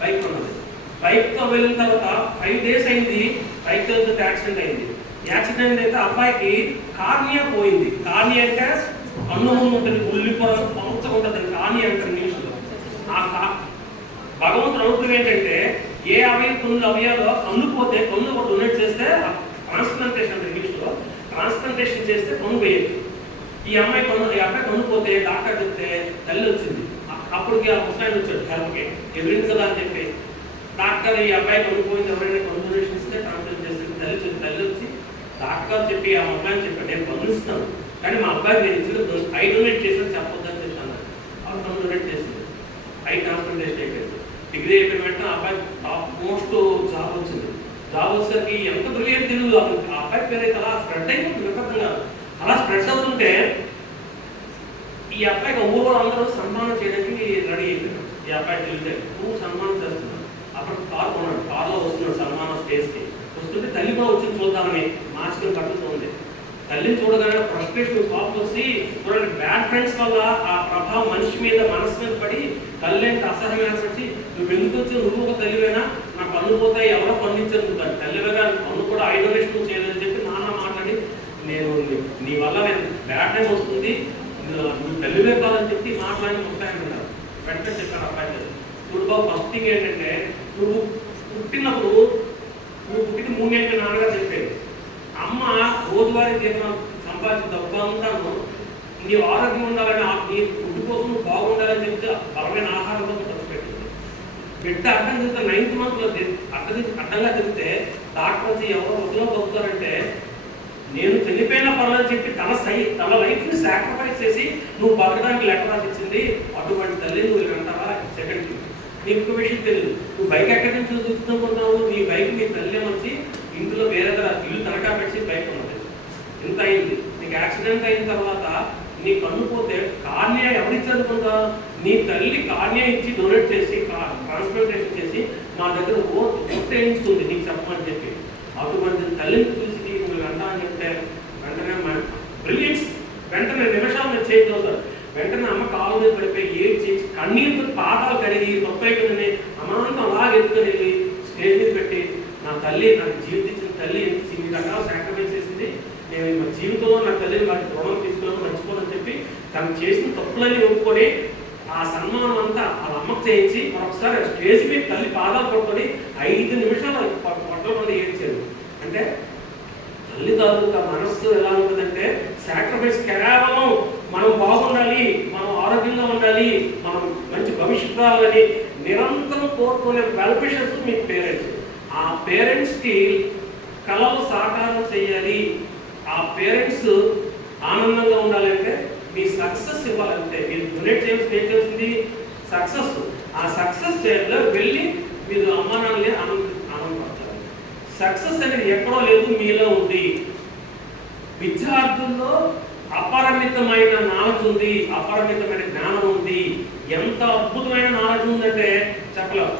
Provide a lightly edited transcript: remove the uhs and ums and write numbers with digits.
Bike ఉన్నది. బైక్తో వెళ్ళిన తర్వాత 5 days అయింది, బైక్తో వెళ్తే యాక్సిడెంట్ అయింది. యాక్సిడెంట్ అయితే అబ్బాయికి కార్నియా పోయింది. కార్నియా అంటే కన్ను ముందు ఉంటుంది, ఉల్లిపొర పంచగా ఉంటుంది, కార్నియా అంటారు ఇంగ్లీష్లో. భగవంతుడు అనుగ్రహం ఏంటంటే ఏ అవయవాలో కన్ను పోతే కన్ను డొనేట్ చేస్తే ట్రాన్స్ప్లాంటేషన్ అంటే ఇంగ్లీష్లో ట్రాన్స్ప్లాంటేషన్ చేస్తే కన్ను పోయేది. ఈ అబ్బాయి కన్ను పోతే డాక్టర్ చెప్తే తల్లి వచ్చింది. అప్పటికి ఆ ముసలాయన వచ్చాడు హెల్ప్కి, ఎవరింది కదా అని చెప్పి డాక్టర్ ఈ అబ్బాయి కన్ను పోయింది, ఎవరైనా కన్ను డొనేషన్ ఇస్తే ట్రాన్స్ప్లాంట్ చేస్తే తల్లి వచ్చి డాక్టర్ చెప్పి ఆ అబ్బాయిని చెప్పాడు, నేను కన్ను ఇస్తాను కానీ మా అబ్బాయి నేను ఇచ్చిన ఐ డొనేట్ చేసిన చెప్పొద్దని చెప్పాను. వాళ్ళు కన్ను డొనేట్ చేసింది, ఐ ట్రాన్స్ప్లాంటేషన్ అయిపోయింది. డిగ్రీ అయిపోయిన వెంటనే అబ్బాయి టాప్ మోస్ట్ జాబ్ వచ్చింది. జాబ్ వచ్చేసరికి ఎంత బ్రిలియంట్ తెలియదు, ఆ అబ్బాయి పేరు అయితే అలా స్ప్రెడ్ అయిపోతుంది విపత్తంగా. అలా స్ప్రెడ్ అవుతుంటే ఈ అబ్బాయికి ఊరు అందరూ సన్మానం చేయడానికి రెడీ అయిపోయారు. ఈ అబ్బాయి తెలియదు నువ్వు సన్మానం చేస్తున్నావు. అప్పుడు కారు కొన్నాడు, కారులో వస్తున్నాడు సన్మానం స్టేజ్కి వస్తుంటే తల్లి కూడా వచ్చి చూద్దామని మాస్టర్ పట్టుతుంది. తల్లిని చూడగానే ఫ్రస్ట్రేషన్ కోపం వచ్చి చూడండి, బ్యాడ్ ఫ్రెండ్స్ వల్ల ఆ ప్రభావం మనిషి మీద మనసు మీద పడి తల్లి అంటే అసహ్యం ఏర్పడి నువ్వు ఎందుకు వచ్చి నువ్వు ఒక తల్లివైనా నా పన్ను పోతాయి ఎవరో పండించనుకుంటాను, తల్లిగా పన్ను కూడా ఐ డొనేషన్ చేయలేదని చెప్పి నాన్న మాట్లాడి నేను నీ వల్ల నేను బ్యాడ్ టైం వస్తుంది, నువ్వు తల్లివే కాదని చెప్పి మాట్లాడి ఉంటాయన్నారు. వెంటనే చెప్పాను అబ్బాయి చూడు బాబు, ఫస్ట్ థింగ్ ఏంటంటే నువ్వు పుట్టిన 3 ఏళ్ళ నాన్నగా చెప్పేది అమ్మ రోజువారీ జీవనం సంపాదించిన డబ్బు అంతాను నీ ఆరోగ్యం ఉండాలని నీ ఫుడ్ కోసం నువ్వు బాగుండాలని చెప్తే బలమైన ఆహారం కోసం ఖర్చు పెట్టింది. బిడ్డ అడ్డం తిరిగితే 9th monthలో అడ్డంగా తిరిగితే డాక్టర్ వచ్చి ఎవరో వదిలో బతుకుతారంటే నేను చనిపోయినా పర్వాలని చెప్పి తన లైఫ్ని సాక్రిఫైస్ చేసి నువ్వు బతకడానికి లెటర్ రాసిచ్చింది. అటువంటి తల్లి నువ్వు అంటావా? సెకండ్ నీకు ఒక విషయం తెలియదు, నువ్వు బైక్ ఎక్కడి నుంచి చూస్తున్నావు, నీ బైక్ మీ తల్లి వచ్చి ఇంట్లో వేరే ఇల్లు తనఖా పెట్టి బైక్ ఉన్నది. ఇంత అయింది, నీకు యాక్సిడెంట్ అయిన తర్వాత నీ కన్ను పోతే కార్నియా ఎవరిచ్చారుకుందా? నీ తల్లి కార్నియా ఇచ్చి డొనేట్ చేసి ట్రాన్స్ప్లాంటేషన్ చేసి మా దగ్గర ఓట్ వేయించుకుంది నీకు చెప్పమని చెప్పి. అటువంటి తల్లిని చూసి నువ్వు అంటా అని చెప్తే వెంటనే బ్రిలియన్స్ వెంటనే నిమిషాలు చేయగలుగుతారు. వెంటనే అమ్మ కాలు మీద పడిపోయి ఏడ్చి కన్నీరుతో పాదాలు కడిగి తొప్పైపోయిందని అమాంతం అలా ఎత్తుకొని వెళ్ళి స్టేజ్ మీద పెట్టి నా తల్లి నాకు జీవితం ఇచ్చిన తల్లి ఇన్ని రకాల సాక్రిఫైస్ చేసింది, నేను మా జీవితంలో నా తల్లిని వాటి రుణం తీసుకున్నాను మర్చిపోనని చెప్పి తను చేసిన తప్పులని ఒప్పుకొని ఆ సన్మానం అంతా వాళ్ళ అమ్మకు చేయించి మరొకసారి స్టేజ్ మీద తల్లి పాదాలు పట్టుకొని 5 నిమిషాలు పొట్టల మంది ఏడ్చారు. అంటే తల్లి తాలూకా మనస్సు ఎలా ఉంటుందంటే సాక్రిఫైస్ కేవలం మనం బాగుండాలి, మనం ఆరోగ్యంగా ఉండాలి, మనం మంచి భవిష్యత్తు రావాలని నిరంతరం కోరుకునే వెల్ఫిషర్స్ మీ పేరెంట్స్. ఆ పేరెంట్స్కి కళలు సాకారం చేయాలి, ఆ పేరెంట్స్ ఆనందంగా ఉండాలంటే మీ సక్సెస్ ఇవ్వాలంటే మీరు డొనేట్ చేయాల్సింది సక్సెస్. ఆ సక్సెస్ చేయడంలో వెళ్ళి మీరు అమ్మానాన్ని ఆనందపడతారు. సక్సెస్ అనేది ఎక్కడో లేదు, మీలో ఉంది. విద్యార్థుల్లో అపరిమితమైన నాలెడ్జ్ ఉంది, అపరిమితమైన జ్ఞానం ఉంది. ఎంత అద్భుతమైన నాలెడ్జ్ ఉందంటే చెప్పలేము.